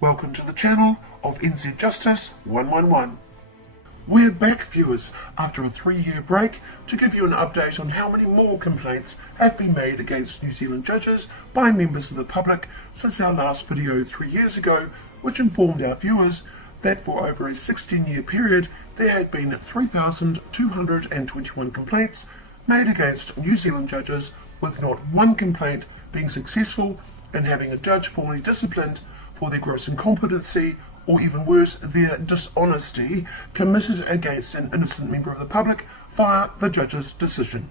Welcome to the channel of NZ Justice 111. We're back, viewers, after a 3-year break to give you an update on how many more complaints have been made against New Zealand judges by members of the public since our last video 3 years ago, which informed our viewers that for over a 16-year period there had been 3,221 complaints made against New Zealand judges, with not one complaint being successful in having a judge formally disciplined for their gross incompetency, or even worse, their dishonesty committed against an innocent member of the public via the judge's decision.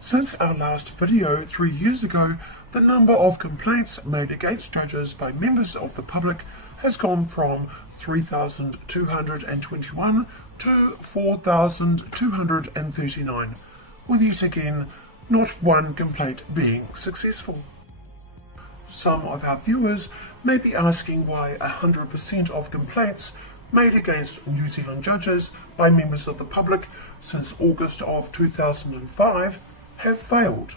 Since our last video 3 years ago, the number of complaints made against judges by members of the public has gone from 3,221 to 4,239, with yet again not one complaint being successful. Some of our viewers may be asking why 100% of complaints made against New Zealand judges by members of the public since August of 2005 have failed.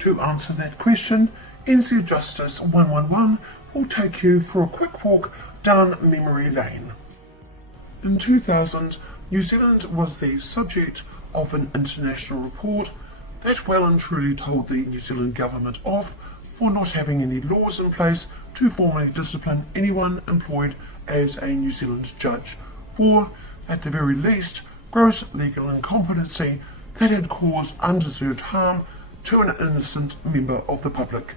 To answer that question, NZ Justice 111 will take you for a quick walk down memory lane. In 2000, New Zealand was the subject of an international report that well and truly told the New Zealand government off for not having any laws in place to formally discipline anyone employed as a New Zealand judge for, at the very least, gross legal incompetency that had caused undeserved harm to an innocent member of the public.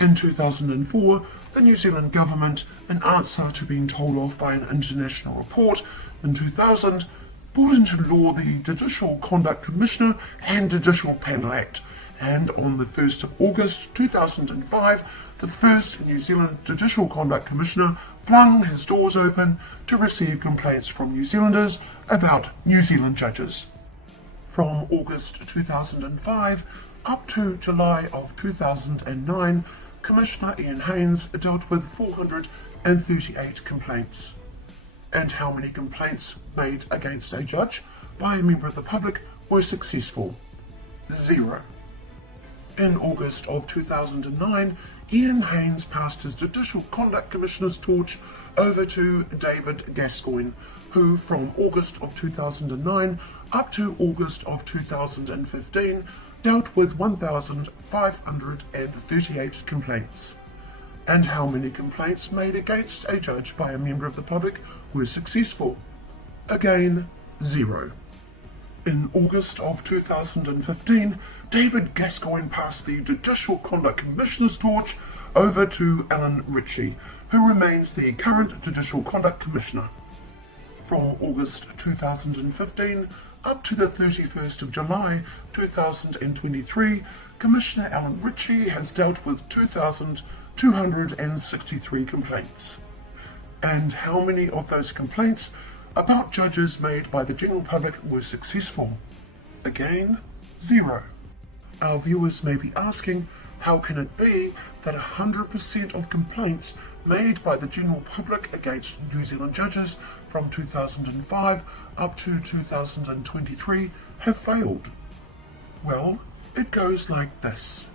In 2004, the New Zealand government, in answer to being told off by an international report in 2000, brought into law the Judicial Conduct Commissioner and Judicial Panel Act, and on the 1st of August 2005, the first New Zealand Judicial Conduct Commissioner flung his doors open to receive complaints from New Zealanders about New Zealand judges. From August 2005 up to July of 2009, Commissioner Ian Haynes dealt with 438 complaints. And how many complaints made against a judge by a member of the public were successful? 0. In August of 2009, Ian Haynes passed his Judicial Conduct Commissioner's torch over to David Gascoigne, who from August of 2009 up to August of 2015 dealt with 1,538 complaints. And how many complaints made against a judge by a member of the public were successful? Again, 0. In August of 2015, David Gascoigne passed the Judicial Conduct Commissioner's torch over to Alan Ritchie, who remains the current Judicial Conduct Commissioner. From August 2015 up to the 31st of July 2023, Commissioner Alan Ritchie has dealt with 2,263 complaints. And how many of those complaints about judges made by the general public were successful? Again, 0. Our viewers may be asking, how can it be that 100% of complaints made by the general public against New Zealand judges from 2005 up to 2023 have failed? Well, it goes like this.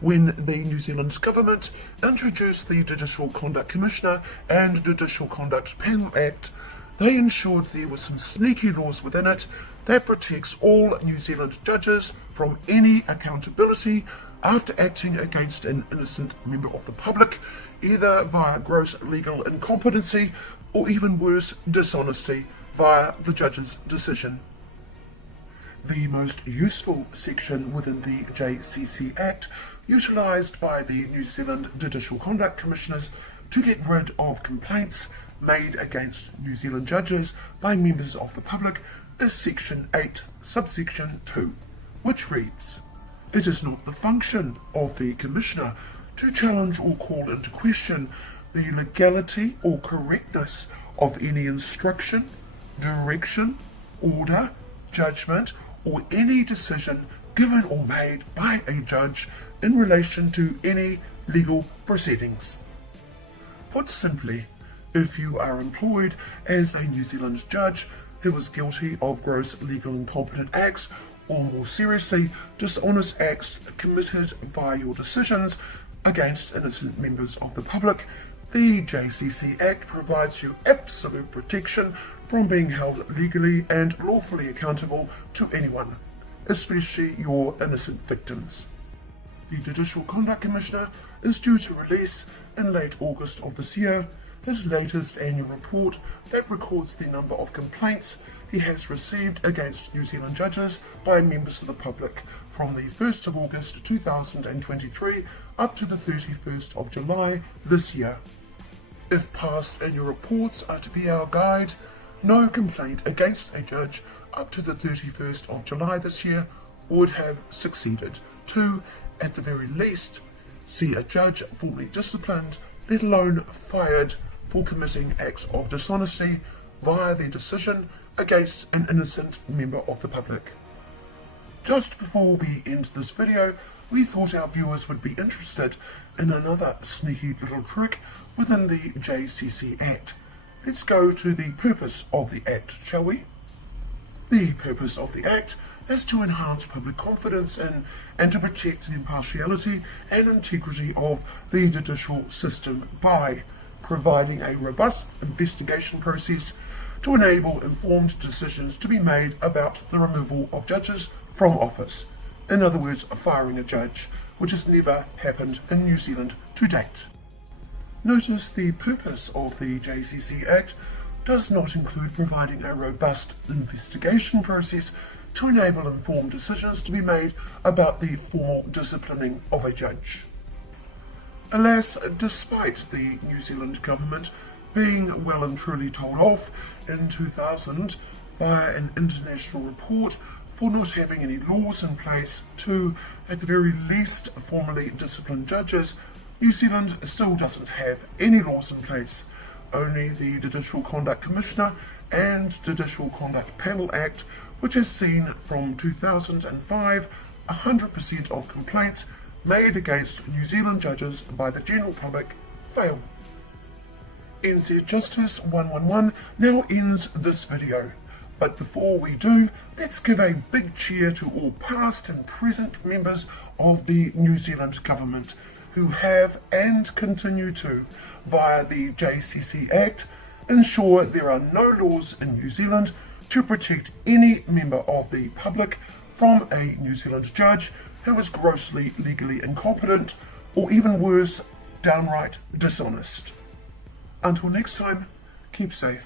When the New Zealand government introduced the Judicial Conduct Commissioner and Judicial Conduct Panel Act, they ensured there were some sneaky laws within it that protects all New Zealand judges from any accountability after acting against an innocent member of the public, either via gross legal incompetency or even worse, dishonesty via the judge's decision. The most useful section within the JCC Act, utilised by the New Zealand Judicial Conduct Commissioners to get rid of complaints made against New Zealand judges by members of the public, is Section 8, subsection 2, which reads, "It is not the function of the Commissioner to challenge or call into question the legality or correctness of any instruction, direction, order, judgment, or any decision given or made by a judge in relation to any legal proceedings." Put simply, if you are employed as a New Zealand judge who is guilty of gross legal incompetent acts, or more seriously, dishonest acts committed by your decisions, against innocent members of the public, the JCC Act provides you absolute protection from being held legally and lawfully accountable to anyone, especially your innocent victims. The Judicial Conduct Commissioner is due to release in late August of this year his latest annual report that records the number of complaints he has received against New Zealand judges by members of the public from the 1st of August 2023 up to the 31st of July this year. If past annual reports are to be our guide, no complaint against a judge up to the 31st of July this year would have succeeded to, at the very least, see a judge formally disciplined, let alone fired, for committing acts of dishonesty via their decision against an innocent member of the public. Just before we end this video, we thought our viewers would be interested in another sneaky little trick within the JCC Act. Let's go to the purpose of the Act, shall we? The purpose of the Act is to enhance public confidence in and to protect the impartiality and integrity of the judicial system by providing a robust investigation process to enable informed decisions to be made about the removal of judges from office. In other words, firing a judge, which has never happened in New Zealand to date. Notice the purpose of the JCC Act does not include providing a robust investigation process to enable informed decisions to be made about the formal disciplining of a judge. Alas, despite the New Zealand government being well and truly told off in 2000 via an international report for not having any laws in place to, at the very least, formally discipline judges, New Zealand still doesn't have any laws in place. Only the Judicial Conduct Commissioner and Judicial Conduct Panel Act, which has seen from 2005 100% of complaints made against New Zealand judges by the general public fail. NZ Justice 111 now ends this video, but before we do, let's give a big cheer to all past and present members of the New Zealand government who have and continue to, via the JCC Act, ensure there are no laws in New Zealand to protect any member of the public from a New Zealand judge who is grossly legally incompetent, or even worse, downright dishonest. Until next time, keep safe.